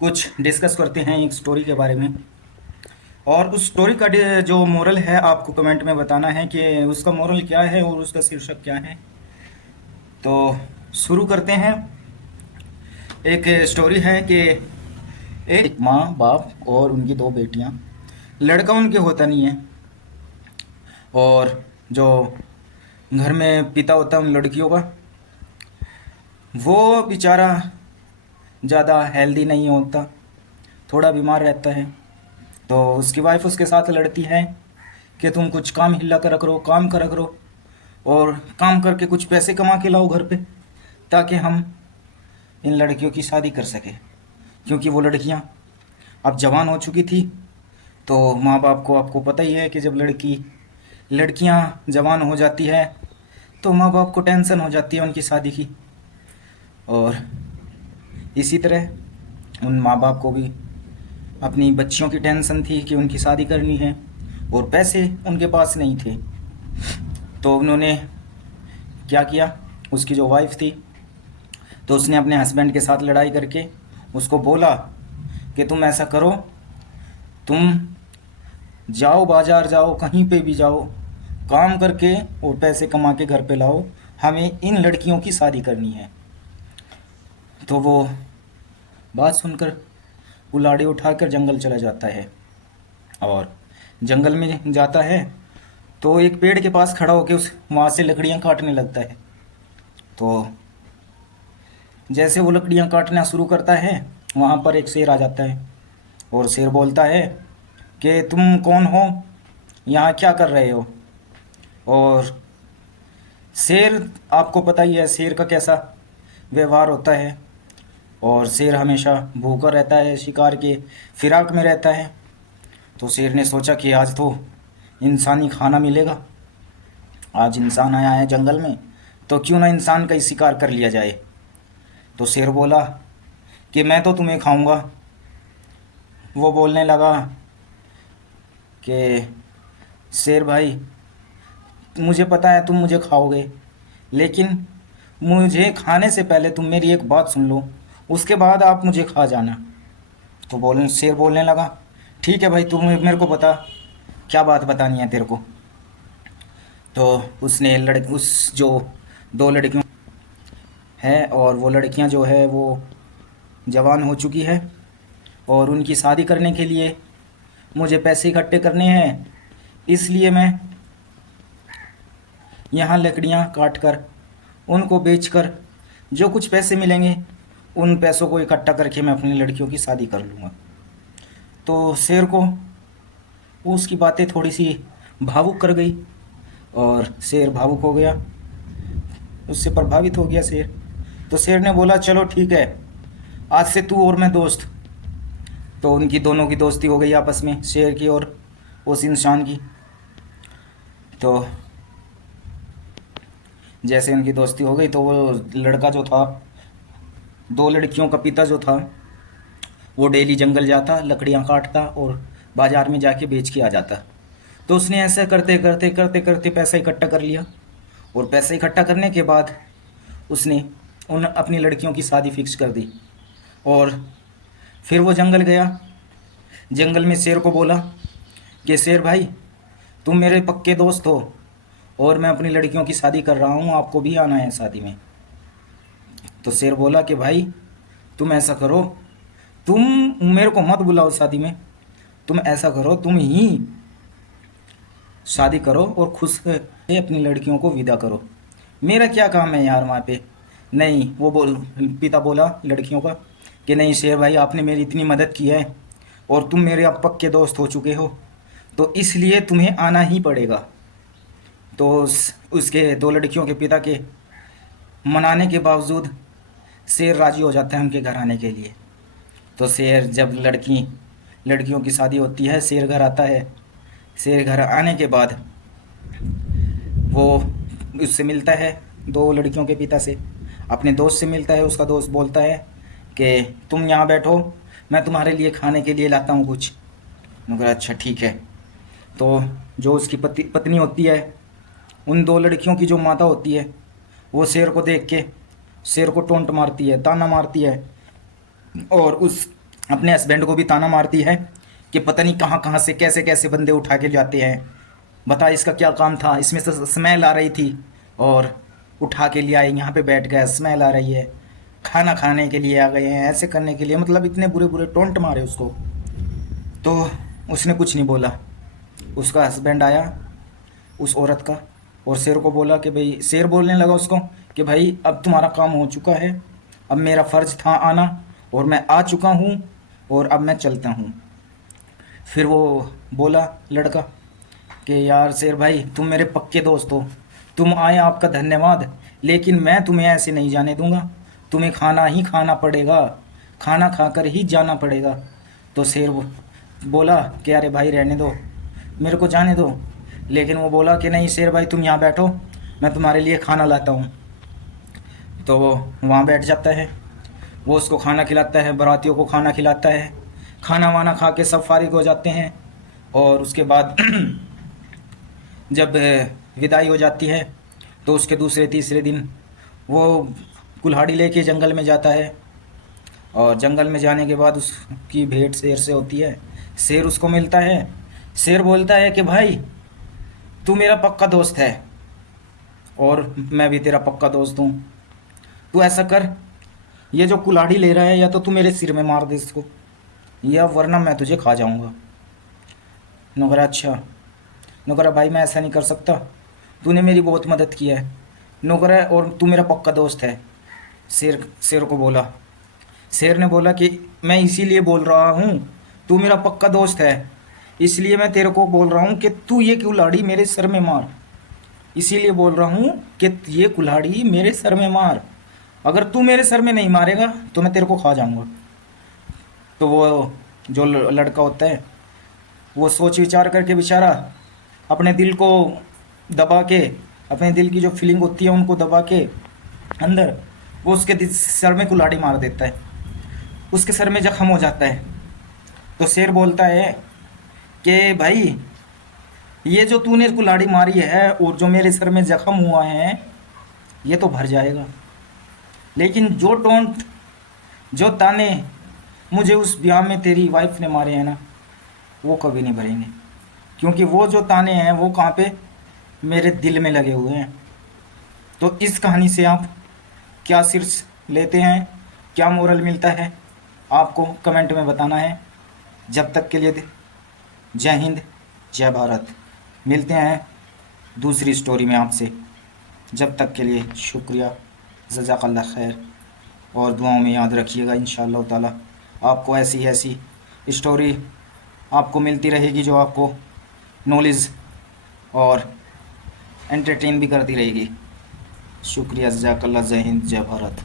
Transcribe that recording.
कुछ डिस्कस करते हैं एक स्टोरी के बारे में। और उस स्टोरी का जो मोरल है आपको कमेंट में बताना है कि उसका मोरल क्या है और उसका शीर्षक क्या है। तो शुरू करते हैं। एक स्टोरी है कि एक माँ बाप और उनकी दो बेटियाँ। लड़का उनके होता नहीं है, और जो घर में पिता होता है उन लड़कियों का, वो बेचारा ज़्यादा हेल्दी नहीं होता, थोड़ा बीमार रहता है। तो उसकी वाइफ उसके साथ लड़ती है कि तुम कुछ काम हिला कर करो, काम करा करो, और काम करके कुछ पैसे कमा के लाओ घर पे, ताकि हम इन लड़कियों की शादी कर सकें। क्योंकि वो लड़कियां अब जवान हो चुकी थी। तो माँ बाप को, आपको पता ही है कि जब लड़कियां जवान हो जाती है तो माँ बाप को टेंशन हो जाती है उनकी शादी की। और इसी तरह उन माँ बाप को भी अपनी बच्चियों की टेंशन थी कि उनकी शादी करनी है, और पैसे उनके पास नहीं थे। तो उन्होंने क्या किया, उसकी जो वाइफ थी, तो उसने अपने हस्बैंड के साथ लड़ाई करके उसको बोला कि तुम ऐसा करो, तुम जाओ, बाजार जाओ, कहीं पे भी जाओ, काम करके और पैसे कमा के घर पे लाओ, हमें इन लड़कियों की शादी करनी है। तो वो बात सुनकर कुल्हाड़ी उठाकर जंगल चला जाता है, और जंगल में जाता है तो एक पेड़ के पास खड़ा होकर उस वहाँ से लकड़ियाँ काटने लगता है। तो जैसे वो लकड़ियाँ काटना शुरू करता है, वहाँ पर एक शेर आ जाता है, और शेर बोलता है कि तुम कौन हो, यहाँ क्या कर रहे हो। और शेर, आपको पता ही है शेर का कैसा व्यवहार होता है, और शेर हमेशा भूखा रहता है, शिकार के फिराक में रहता है। तो शेर ने सोचा कि आज तो इंसानी खाना मिलेगा, आज इंसान आया है जंगल में, तो क्यों ना इंसान का ही शिकार कर लिया जाए। तो शेर बोला कि मैं तो तुम्हें खाऊंगा। वो बोलने लगा कि शेर भाई, मुझे पता है तुम मुझे खाओगे, लेकिन मुझे खाने से पहले तुम मेरी एक बात सुन लो, उसके बाद आप मुझे खा जाना। तो शेर बोलने लगा, ठीक है भाई, तुम मेरे को बता, क्या बात बतानी है तेरे को। तो उसने उस जो दो लड़कियों है, और वो लड़कियां जो है वो जवान हो चुकी है, और उनकी शादी करने के लिए मुझे पैसे इकट्ठे करने हैं, इसलिए मैं यहाँ लकड़ियाँ काट कर उनको बेचकर जो कुछ पैसे मिलेंगे उन पैसों को इकट्ठा करके मैं अपनी लड़कियों की शादी कर लूँगा। तो शेर को उसकी बातें थोड़ी सी भावुक कर गई, और शेर भावुक हो गया, उससे प्रभावित हो गया शेर। तो शेर ने बोला, चलो ठीक है, आज से तू और मैं दोस्त। तो उनकी दोनों की दोस्ती हो गई आपस में, शेर की और उस इंसान की। तो जैसे उनकी दोस्ती हो गई, तो वो लड़का जो था, दो लड़कियों का पिता जो था, वो डेली जंगल जाता, लकड़ियाँ काटता और बाज़ार में जाके बेच के आ जाता। तो उसने ऐसा करते करते करते करते पैसा इकट्ठा कर लिया, और पैसा इकट्ठा करने के बाद उसने उन अपनी लड़कियों की शादी फिक्स कर दी। और फिर वो जंगल गया, जंगल में शेर को बोला कि शेर भाई, तुम मेरे पक्के दोस्त हो, और मैं अपनी लड़कियों की शादी कर रहा हूँ, आपको भी आना है शादी में। तो शेर बोला कि भाई, तुम ऐसा करो, तुम मेरे को मत बुलाओ शादी में, तुम ऐसा करो, तुम ही शादी करो और खुश से अपनी लड़कियों को विदा करो, मेरा क्या काम है यार वहाँ पे। नहीं, पिता बोला लड़कियों का कि नहीं शेर भाई, आपने मेरी इतनी मदद की है, और तुम मेरे अब पक्के दोस्त हो चुके हो, तो इसलिए तुम्हें आना ही पड़ेगा। तो उसके दो लड़कियों के पिता के मनाने के बावजूद शेर राजी हो जाता है उनके घर आने के लिए। तो शेर, जब लड़कियों की शादी होती है, शेर घर आता है। शेर घर आने के बाद वो उससे मिलता है, दो लड़कियों के पिता से, अपने दोस्त से मिलता है। उसका दोस्त बोलता है कि तुम यहाँ बैठो, मैं तुम्हारे लिए खाने के लिए लाता हूँ कुछ। मगर अच्छा ठीक है। तो जो उसकी पत्नी होती है, उन दो लड़कियों की जो माता होती है, वो शेर को देख के शेर को टोंट मारती है, ताना मारती है, और उस अपने हस्बैंड को भी ताना मारती है कि पता नहीं कहाँ कहाँ से कैसे कैसे बंदे उठा के जाते हैं, बता इसका क्या काम था, इसमें से स्मेल आ रही थी और उठा के ले आए, यहाँ पे बैठ गए, स्मेल आ रही है, खाना खाने के लिए आ गए हैं, ऐसे करने के लिए, मतलब इतने बुरे बुरे टोंट मारे उसको। तो उसने कुछ नहीं बोला। उसका हस्बैंड आया उस औरत का और शेर को बोला कि भाई, शेर बोलने लगा उसको कि भाई अब तुम्हारा काम हो चुका है, अब मेरा फ़र्ज़ था आना और मैं आ चुका हूँ और अब मैं चलता हूँ। फिर वो बोला लड़का कि यार शेर भाई, तुम मेरे पक्के दोस्त हो, तुम आए, आपका धन्यवाद, लेकिन मैं तुम्हें ऐसे नहीं जाने दूंगा, तुम्हें खाना ही खाना पड़ेगा, खाना खाकर ही जाना पड़ेगा। तो शेर बोला कि अरे भाई रहने दो, मेरे को जाने दो। लेकिन वो बोला कि नहीं शेर भाई, तुम यहाँ बैठो, मैं तुम्हारे लिए खाना लाता हूँ। तो वो वहाँ बैठ जाता है, वो उसको खाना खिलाता है, बारातियों को खाना खिलाता है, खाना वाना खा के सब फारिग हो जाते हैं। और उसके बाद जब विदाई हो जाती है तो उसके दूसरे तीसरे दिन वो कुल्हाड़ी लेके जंगल में जाता है और जंगल में जाने के बाद उसकी भेंट शेर से होती है। शेर उसको मिलता है, शेर बोलता है कि भाई तू मेरा पक्का दोस्त है और मैं भी तेरा पक्का दोस्त हूँ, तू ऐसा कर, ये जो कुल्हाड़ी ले रहा है या तो तू मेरे सिर में मार दे इसको, या वरना मैं तुझे खा जाऊँगा। नौकरा अच्छा, नौकरा भाई मैं ऐसा नहीं कर सकता, तूने मेरी बहुत मदद की है नौकरा, और तू मेरा पक्का दोस्त है। शेर को बोला, शेर ने बोला कि मैं इसीलिए बोल रहा हूँ, तू मेरा पक्का दोस्त है, इसलिए मैं तेरे को बोल रहा हूँ कि तू ये कुल्हाड़ी मेरे सर में मार, इसीलिए बोल रहा हूँ कि ये कुल्हाड़ी मेरे सर में मार, अगर तू मेरे सर में नहीं मारेगा तो मैं तेरे को खा जाऊँगा। तो वो जो लड़का होता है वो सोच विचार करके बेचारा अपने दिल को दबा के, अपने दिल की जो फीलिंग होती है उनको दबा के अंदर, वो उसके सर में कुल्हाड़ी मार देता है, उसके सर में जख्म हो जाता है। तो शेर बोलता है कि भाई ये जो तूने कुल्हाड़ी मारी है और जो मेरे सर में जख्म हुआ है ये तो भर जाएगा, लेकिन जो टोंट, जो ताने मुझे उस ब्याह में तेरी वाइफ ने मारे हैं ना, वो कभी नहीं भरेंगे, क्योंकि वो जो ताने हैं वो कहाँ पे, मेरे दिल में लगे हुए हैं। तो इस कहानी से आप क्या सीख लेते हैं, क्या मोरल मिलता है, आपको कमेंट में बताना है। जब तक के लिए जय हिंद, जय भारत। मिलते हैं दूसरी स्टोरी में आपसे, जब तक के लिए शुक्रिया, जज़ाकल्लाह खैर, और दुआओं में याद रखिएगा। इंशाअल्लाह ताला आपको ऐसी ऐसी स्टोरी आपको मिलती रहेगी जो आपको नॉलेज और एंटरटेन भी करती रहेगी। शुक्रिया, जज़ाकल्लाह, जय हिंद, जय भारत।